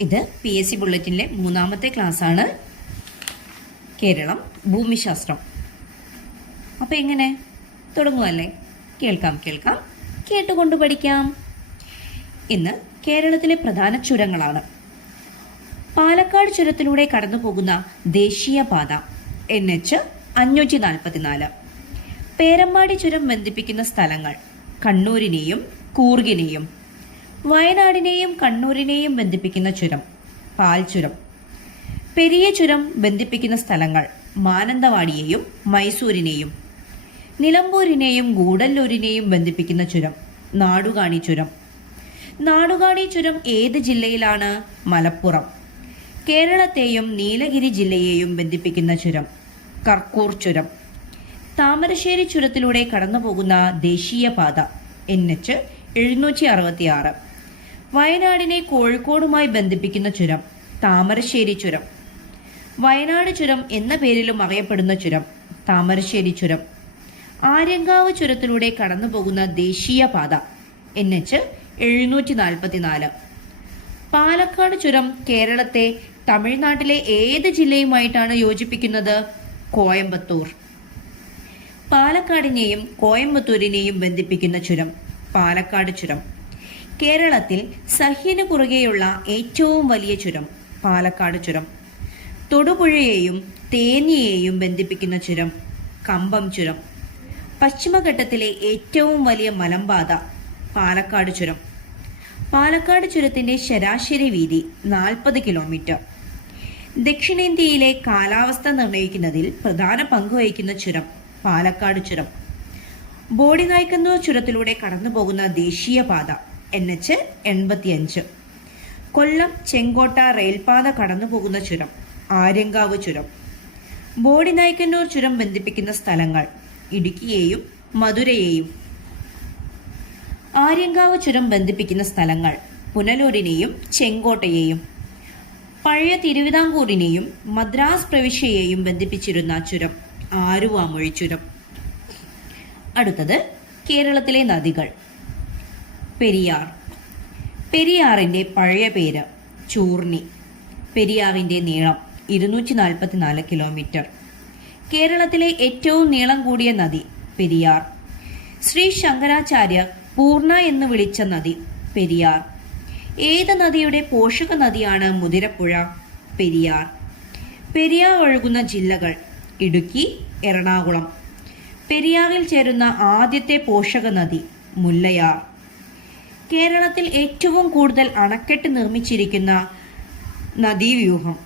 ഇത് PSC ബുള്ളറ്റിനിലെ മൂന്നാമത്തെ ക്ലാസ്സാണ്. കേരളം ഭൂമിശാസ്ത്രം. അപ്പോൾ എങ്ങനെ തുടങ്ങുമല്ലേ? കേൾക്കാം കേട്ടുകൊണ്ട് പഠിക്കാം. ഇന്ന് കേരളത്തിലെ പ്രധാന ചുരങ്ങളാണ്. പാലക്കാട് ചുരത്തിലൂടെ കടന്നു പോകുന്ന ദേശീയപാത NH 544. പേരമ്പാടി ചുരം ബന്ധിപ്പിക്കുന്ന സ്ഥലങ്ങൾ കണ്ണൂരിനെയും കൂർഗിനെയും. വയനാടിനെയും കണ്ണൂരിനെയും ബന്ധിപ്പിക്കുന്ന ചുരം പാൽ ചുരം. പെരിയ ചുരം ബന്ധിപ്പിക്കുന്ന സ്ഥലങ്ങൾ മാനന്തവാടിയെയും മൈസൂരിനെയും. നിലമ്പൂരിനെയും ഗൂഡല്ലൂരിനെയും ബന്ധിപ്പിക്കുന്ന ചുരം നാടുകാണി ചുരം. നാടുകാണി ചുരം ഏത് ജില്ലയിലാണ്? മലപ്പുറം. കേരളത്തെയും നീലഗിരി ജില്ലയെയും ബന്ധിപ്പിക്കുന്ന ചുരം കർക്കൂർ ചുരം. താമരശ്ശേരി ചുരത്തിലൂടെ കടന്നുപോകുന്ന ദേശീയപാത NH 766. വയനാടിനെ കോഴിക്കോടുമായി ബന്ധിപ്പിക്കുന്ന ചുരം താമരശ്ശേരി ചുരം. വയനാട് ചുരം എന്ന പേരിലും അറിയപ്പെടുന്ന ചുരം താമരശ്ശേരി ചുരം. ആര്യങ്കാവ് ചുരത്തിലൂടെ കടന്നുപോകുന്ന ദേശീയപാത NH 744. പാലക്കാട് ചുരം കേരളത്തെ തമിഴ്നാട്ടിലെ ഏത് ജില്ലയുമായിട്ടാണ് യോജിപ്പിക്കുന്നത്? കോയമ്പത്തൂർ. പാലക്കാടിനെയും കോയമ്പത്തൂരിനെയും ബന്ധിപ്പിക്കുന്ന ചുരം പാലക്കാട് ചുരം. കേരളത്തിൽ സഹ്യന് കുറുകെയുള്ള ഏറ്റവും വലിയ ചുരം പാലക്കാട് ചുരം. തൊടുപുഴയെയും തേനിയെയും ബന്ധിപ്പിക്കുന്ന ചുരം കമ്പം ചുരം. പശ്ചിമഘട്ടത്തിലെ ഏറ്റവും വലിയ മലമ്പാത പാലക്കാട് ചുരം. പാലക്കാട് ചുരത്തിന്റെ ശരാശരി വീതി 40 കിലോമീറ്റർ. ദക്ഷിണേന്ത്യയിലെ കാലാവസ്ഥ നിർണ്ണയിക്കുന്നതിൽ പ്രധാന പങ്കുവഹിക്കുന്ന ചുരം പാലക്കാട് ചുരം. ബോഡിനായ്ക്കന്നൂർ ചുരത്തിലൂടെ കടന്നുപോകുന്ന ദേശീയപാത NH 85. കൊല്ലം ചെങ്കോട്ട റെയിൽപാത കടന്നുപോകുന്ന ചുരം ആര്യങ്കാവ് ചുരം. ബോഡിനായ്ക്കന്നൂർ ചുരം ബന്ധിപ്പിക്കുന്ന സ്ഥലങ്ങൾ ഇടുക്കിയെയും മധുരയെയും. ആര്യങ്കാവ് ചുരം ബന്ധിപ്പിക്കുന്ന സ്ഥലങ്ങൾ പുനലൂരിനെയും ചെങ്കോട്ടയെയും. പഴയ തിരുവിതാംകൂറിനെയും മദ്രാസ് പ്രവിശ്യയെയും ബന്ധിപ്പിച്ചിരുന്ന ചുരം ആലുവാമൊഴി ചുരം. അടുത്തത് കേരളത്തിലെ നദികൾ. പെരിയാർ. പെരിയാറിന്റെ പഴയ പേര് ചൂർണി. പെരിയാറിന്റെ നീളം 244 കിലോമീറ്റർ. കേരളത്തിലെ ഏറ്റവും നീളം കൂടിയ നദി പെരിയാർ. ശ്രീ ശങ്കരാചാര്യർ പൂർണ്ണ എന്ന് വിളിച്ച നദി പെരിയാർ. ഏത് നദിയുടെ പോഷക നദിയാണ് മുതിരപ്പുഴ? പെരിയാർ. പെരിയാർ ഒഴുകുന്ന ജില്ലകൾ ഇടുക്കി, എറണാകുളം. പെരിയാറിൽ ചേരുന്ന ആദ്യത്തെ പോഷക നദി മുല്ലയാർ. കേരളത്തിൽ ഏറ്റവും കൂടുതൽ അണക്കെട്ട് നിർമ്മിച്ചിരിക്കുന്ന നദീവ്യൂഹം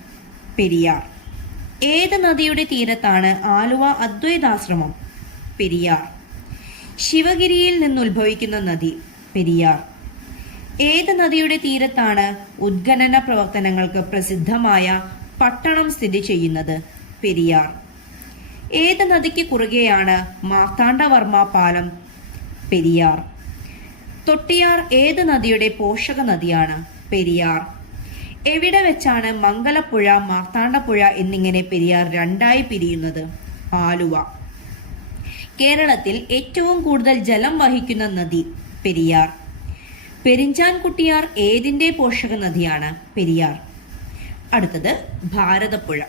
പെരിയാർ. ഏത് നദിയുടെ തീരത്താണ് ആലുവ അദ്വൈതാശ്രമം? പെരിയാർ. ശിവഗിരിയിൽ നിന്നുത്ഭവിക്കുന്ന നദി പെരിയാർ. ഏത് നദിയുടെ തീരത്താണ് ഉദ്ഖനന പ്രവർത്തനങ്ങൾക്ക് പ്രസിദ്ധമായ പട്ടണം സ്ഥിതി ചെയ്യുന്നത്? പെരിയാർ. ഏത് നദിക്ക് കുറുകെയാണ് മാർത്താണ്ഡവർമ്മ പാലം? പെരിയാർ. തൊട്ടിയാർ ഏത് നദിയുടെ പോഷക നദിയാണ്? പെരിയാർ. എവിടെ വെച്ചാണ് മംഗലപ്പുഴ, മാർത്താണ്ഡപ്പുഴ എന്നിങ്ങനെ പെരിയാർ രണ്ടായി പിരിയുന്നത്? ആലുവ. കേരളത്തിൽ ഏറ്റവും കൂടുതൽ ജലം വഹിക്കുന്ന നദി പെരിയാർ. പെരിഞ്ചാൻകുട്ടിയാർ ഏതിന്റെ പോഷക നദിയാണ്? പെരിയാർ. അടുത്തത് ഭാരതപ്പുഴ.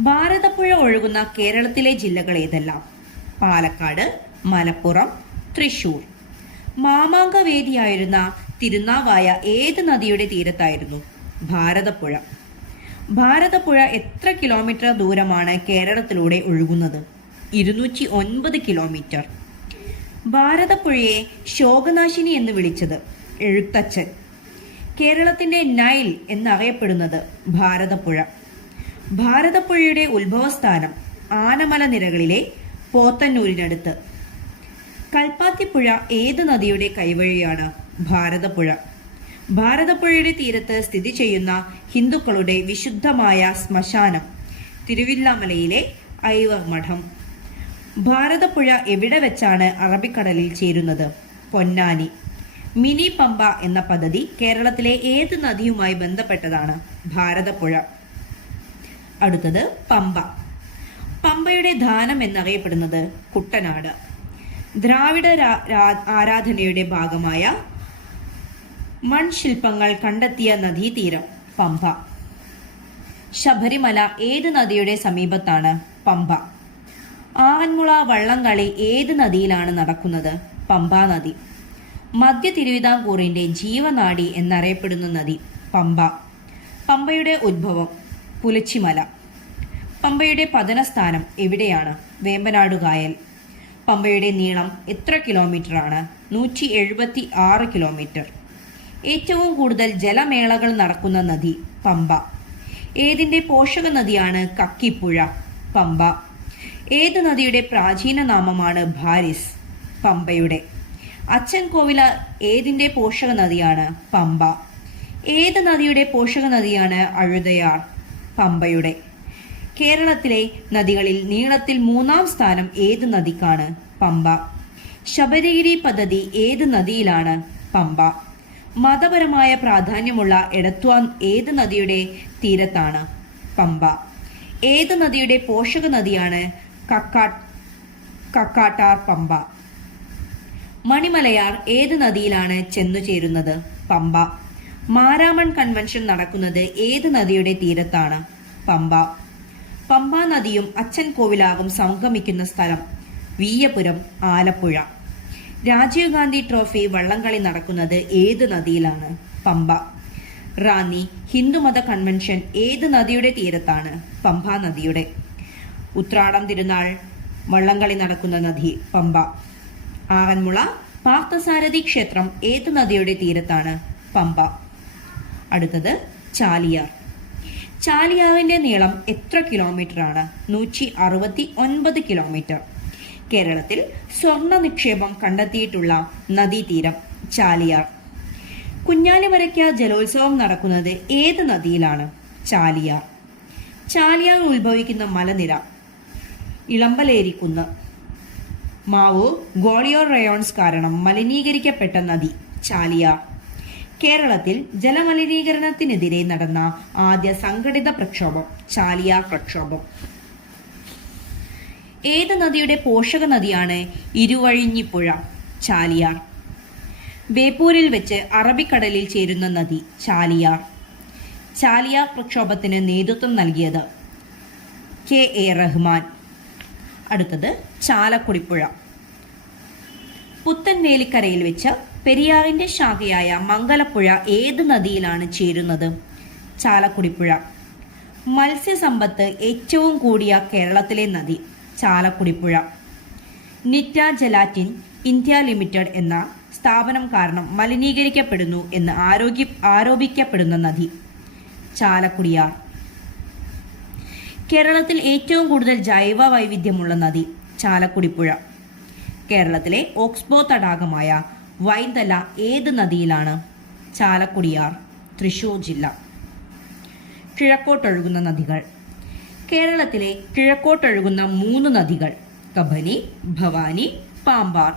ഭാരതപ്പുഴ ഒഴുകുന്ന കേരളത്തിലെ ജില്ലകൾ ഏതെല്ലാം? പാലക്കാട്, മലപ്പുറം, തൃശൂർ. മാമാങ്കവേദിയായിരുന്ന തിരുനാവായ ഏത് നദിയുടെ തീരത്തായിരുന്നു? ഭാരതപ്പുഴ. ഭാരതപ്പുഴ എത്ര കിലോമീറ്റർ ദൂരമാണ് കേരളത്തിലൂടെ ഒഴുകുന്നത്? 209 കിലോമീറ്റർ. ഭാരതപ്പുഴയെ ശോകനാശിനി എന്ന് വിളിച്ചത് എഴുത്തച്ഛൻ. കേരളത്തിന്റെ നൈൽ എന്നറിയപ്പെടുന്നത് ഭാരതപ്പുഴ. ഭാരതപ്പുഴയുടെ ഉത്ഭവസ്ഥാനം ആനമല നിരകളിലെ പോത്തന്നൂരിനടുത്ത്. കൽപ്പാത്തിപ്പുഴ ഏത് നദിയുടെ കൈവഴിയാണ്? ഭാരതപ്പുഴ. ഭാരതപ്പുഴയുടെ തീരത്ത് സ്ഥിതി ചെയ്യുന്ന ഹിന്ദുക്കളുടെ വിശുദ്ധമായ ശ്മശാനം തിരുവില്ലാമലയിലെ ഐവർ മഠം. ഭാരതപ്പുഴ എവിടെ വെച്ചാണ് അറബിക്കടലിൽ ചേരുന്നത്? പൊന്നാനി. മിനി പമ്പ എന്ന പദ്ധതി കേരളത്തിലെ ഏത് നദിയുമായി ബന്ധപ്പെട്ടതാണ്? ഭാരതപ്പുഴ. അടുത്തത് പമ്പ. പമ്പയുടെ ധാനം എന്നറിയപ്പെടുന്നത് കുട്ടനാട്. ദ്രാവിഡ ആരാധനയുടെ ഭാഗമായ മൺശില്പങ്ങൾ കണ്ടെത്തിയ നദീതീരം പമ്പ. ശബരിമല ഏത് നദിയുടെ സമീപത്താണ്? പമ്പ. ആറന്മുള വള്ളംകളി ഏത് നദിയിലാണ് നടക്കുന്നത്? പമ്പാ നദി. മധ്യ തിരുവിതാംകൂറിന്റെ ജീവനാഡി എന്നറിയപ്പെടുന്ന നദി പമ്പ. പമ്പയുടെ ഉദ്ഭവം പുലച്ചിമല. പമ്പയുടെ പതനസ്ഥാനം എവിടെയാണ്? വേമ്പനാട് കായൽ. പമ്പയുടെ നീളം എത്ര കിലോമീറ്ററാണ്? 176 കിലോമീറ്റർ. ഏറ്റവും കൂടുതൽ ജലമേളകൾ നടക്കുന്ന നദി പമ്പ. ഏതിന്റെ പോഷക നദിയാണ് കക്കിപ്പുഴ? പമ്പ. ഏത് നദിയുടെ പ്രാചീന നാമമാണ് ഭാരിസ്? പമ്പയുടെ. അച്ചൻ കോവിലാർ ഏതിന്റെ പോഷക നദിയാണ്? പമ്പ. ഏത് നദിയുടെ പോഷക നദിയാണ് അഴുതയാർ? പമ്പയുടെ. കേരളത്തിലെ നദികളിൽ നീളത്തിൽ 3-ാം സ്ഥാനം ഏത് നദിക്കാണ്? പമ്പ. ശബരിഗിരി പദ്ധതി ഏത് നദിയിലാണ്? പമ്പ. മതപരമായ പ്രാധാന്യമുള്ള എടത്വാൻ ഏത് നദിയുടെ തീരത്താണ്? പമ്പ. ഏത് നദിയുടെ പോഷക നദിയാണ് കക്കാട്ടാർ? പമ്പ. മണിമലയാർ ഏത് നദിയിലാണ് ചെന്നുചേരുന്നത്? പമ്പ. മാരാമൺ കൺവെൻഷൻ നടക്കുന്നത് ഏത് നദിയുടെ തീരത്താണ്? പമ്പ. പമ്പാ നദിയും അച്ചൻ കോവിലാകും സംഗമിക്കുന്ന സ്ഥലം വീയപുരം, ആലപ്പുഴ. രാജീവ് ഗാന്ധി ട്രോഫി വള്ളംകളി നടക്കുന്നത് ഏത് നദിയിലാണ്? പമ്പ. റാന്നി ഹിന്ദുമത കൺവെൻഷൻ ഏത് നദിയുടെ തീരത്താണ്? പമ്പാ നദിയുടെ. ഉത്രാടം തിരുനാൾ വള്ളംകളി നടക്കുന്ന നദി പമ്പ. ആറന്മുള പാർത്ഥസാരഥി ക്ഷേത്രം ഏത് നദിയുടെ തീരത്താണ്? പമ്പ. അടുത്തത് ചാലിയാർ. ചാലിയാറിന്റെ നീളം എത്ര കിലോമീറ്ററാണ്? 169 കിലോമീറ്റർ. കേരളത്തിൽ സ്വർണ്ണ നിക്ഷേപം കണ്ടെത്തിയിട്ടുള്ള നദീതീരം ചാലിയാർ. കുഞ്ഞാലിമരയ്ക്ക് ജലോത്സവം നടക്കുന്നത് ഏത് നദിയിലാണ്? ചാലിയാർ. ചാലിയാർ ഉത്ഭവിക്കുന്ന മലനിര ഇളമ്പലേരിക്കുന്ന്. മാവൂർ ഗ്വാളിയോർ റയോൺസ് കാരണം മലിനീകരിക്കപ്പെട്ട നദി ചാലിയാർ. കേരളത്തിൽ ജലമലിനീകരണത്തിനെതിരെ നടന്ന ആദ്യ സംഘടിത പ്രക്ഷോഭം ചാലിയാർ പ്രക്ഷോഭം. ഏത് നദിയുടെ പോഷക നദിയാണ് ഇരുവഴിഞ്ഞിപ്പുഴ? ചാലിയാർ. ബേപ്പൂരിൽ വെച്ച് അറബിക്കടലിൽ ചേരുന്ന നദി ചാലിയാർ. ചാലിയാർ പ്രക്ഷോഭത്തിന് നേതൃത്വം നൽകിയത് KA റഹ്മാൻ. അടുത്തത് ചാലക്കുടിപ്പുഴ. പുത്തൻവേലിക്കരയിൽ വെച്ച് പെരിയാറിന്റെ ശാഖയായ മംഗലപ്പുഴ ഏത് നദിയിലാണ് ചേരുന്നത്? ചാലക്കുടിപ്പുഴ. മത്സ്യസമ്പത്ത് ഏറ്റവും കൂടിയ കേരളത്തിലെ നദി Chalakudypuzha. Nitta gelatin India limited എന്ന സ്ഥാപനം കാരണം മലിനീകരിക്കപ്പെടുന്നു എന്ന് ആരോപിക്കപ്പെടുന്ന നദി ചാലക്കുടിയാർ. കേരളത്തിൽ ഏറ്റവും കൂടുതൽ ജൈവ വൈവിധ്യമുള്ള നദി ചാലക്കുടിപ്പുഴ. കേരളത്തിലെ ഓക്സ്ബോ തടാകമായ വൈന്തല ഏത് നദിയിലാണ്? ചാലക്കുടിയാർ, തൃശൂർ ജില്ല. കിഴക്കോട്ടൊഴുകുന്ന നദികൾ. കേരളത്തിലെ കിഴക്കോട്ടൊഴുകുന്ന 3 നദികൾ കബനി, ഭവാനി, പാമ്പാർ.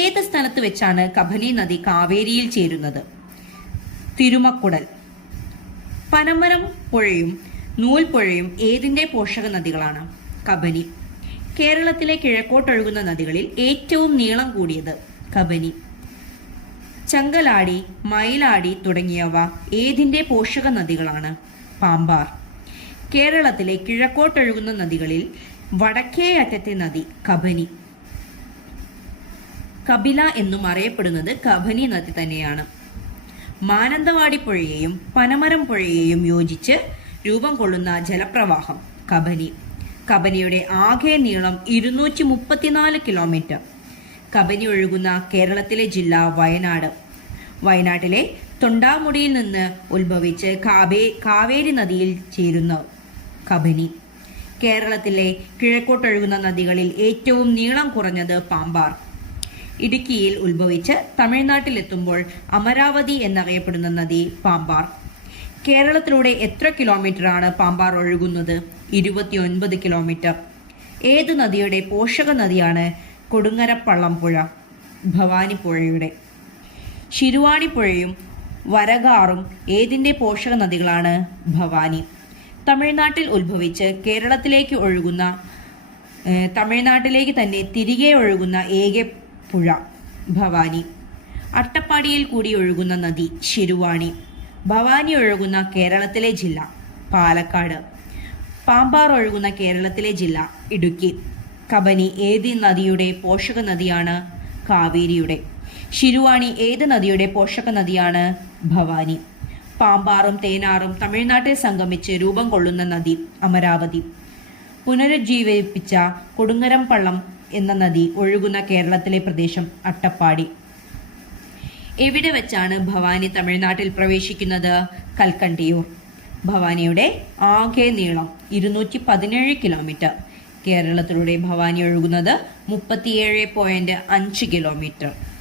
ഏത് സ്ഥലത്ത് വെച്ചാണ് കബനി നദി കാവേരിയിൽ ചേരുന്നത്? തിരുമക്കുടൽ. പനമരം പുഴയും നൂൽപ്പുഴയും ഏതിന്റെ പോഷക നദികളാണ്? കബനി. കേരളത്തിലെ കിഴക്കോട്ടൊഴുകുന്ന നദികളിൽ ഏറ്റവും നീളം കൂടിയത് കബനി. ചങ്കലാടി, മയിലാടി തുടങ്ങിയവ ഏതിന്റെ പോഷക നദികളാണ്? പാമ്പാർ. കേരളത്തിലെ കിഴക്കോട്ടൊഴുകുന്ന നദികളിൽ വടക്കേ അറ്റത്തെ നദി കബനി. കപില എന്നും അറിയപ്പെടുന്നത് കബനി നദി തന്നെയാണ്. മാനന്തവാടി പുഴയെയും പനമരം പുഴയെയും യോജിച്ച് രൂപം കൊള്ളുന്ന ജലപ്രവാഹം കബനി. കബനിയുടെ ആകെ നീളം 234 കിലോമീറ്റർ. കബനി ഒഴുകുന്ന കേരളത്തിലെ ജില്ല വയനാട്. വയനാട്ടിലെ തൊണ്ടാമുടിയിൽ നിന്ന് ഉത്ഭവിച്ച് കാവേരി നദിയിൽ ചേരുന്ന കബനി. കേരളത്തിലെ കിഴക്കോട്ടൊഴുകുന്ന നദികളിൽ ഏറ്റവും നീളം കുറഞ്ഞത് പാമ്പാർ. ഇടുക്കിയിൽ ഉത്ഭവിച്ച് തമിഴ്നാട്ടിലെത്തുമ്പോൾ അമരാവതി എന്നറിയപ്പെടുന്ന നദി പാമ്പാർ. കേരളത്തിലൂടെ എത്ര കിലോമീറ്ററാണ് പാമ്പാർ ഒഴുകുന്നത്? 29 കിലോമീറ്റർ. ഏത് നദിയുടെ പോഷക നദിയാണ് കൊടുങ്ങരപ്പള്ളം പുഴ? ഭവാനിപ്പുഴയുടെ. ശിരുവാണിപ്പുഴയും വരകാറും ഏതിന്റെ പോഷക നദികളാണ്? ഭവാനി. തമിഴ്നാട്ടിൽ ഉത്ഭവിച്ച് തമിഴ്നാട്ടിലേക്ക് തന്നെ തിരികെ ഒഴുകുന്ന ഏക പുഴ ഭവാനി. അട്ടപ്പാടിയിൽ കൂടി ഒഴുകുന്ന നദി ശിരുവാണി. ഭവാനി ഒഴുകുന്ന കേരളത്തിലെ ജില്ല പാലക്കാട്. പാമ്പാർ ഒഴുകുന്ന കേരളത്തിലെ ജില്ല ഇടുക്കി. കബനി ഏത് നദിയുടെ പോഷക നദിയാണ്? കാവേരിയുടെ. ശിരുവാണി ഏത് നദിയുടെ പോഷക നദിയാണ്? ഭവാനി. പാമ്പാറും തേനാറും തമിഴ്നാട്ടിൽ സംഗമിച്ച് രൂപം കൊള്ളുന്ന നദി അമരാവതി. പുനരുജ്ജീവിപ്പിച്ച കൊടുങ്ങരം പള്ളം എന്ന നദി ഒഴുകുന്ന കേരളത്തിലെ പ്രദേശം അട്ടപ്പാടി. എവിടെ വെച്ചാണ് ഭവാനി തമിഴ്നാട്ടിൽ പ്രവേശിക്കുന്നത്? കൽക്കണ്ടിയൂർ. ഭവാനിയുടെ ആകെ നീളം 217 കിലോമീറ്റർ. കേരളത്തിലൂടെ ഭവാനി ഒഴുകുന്നത് 37.5 കിലോമീറ്റർ.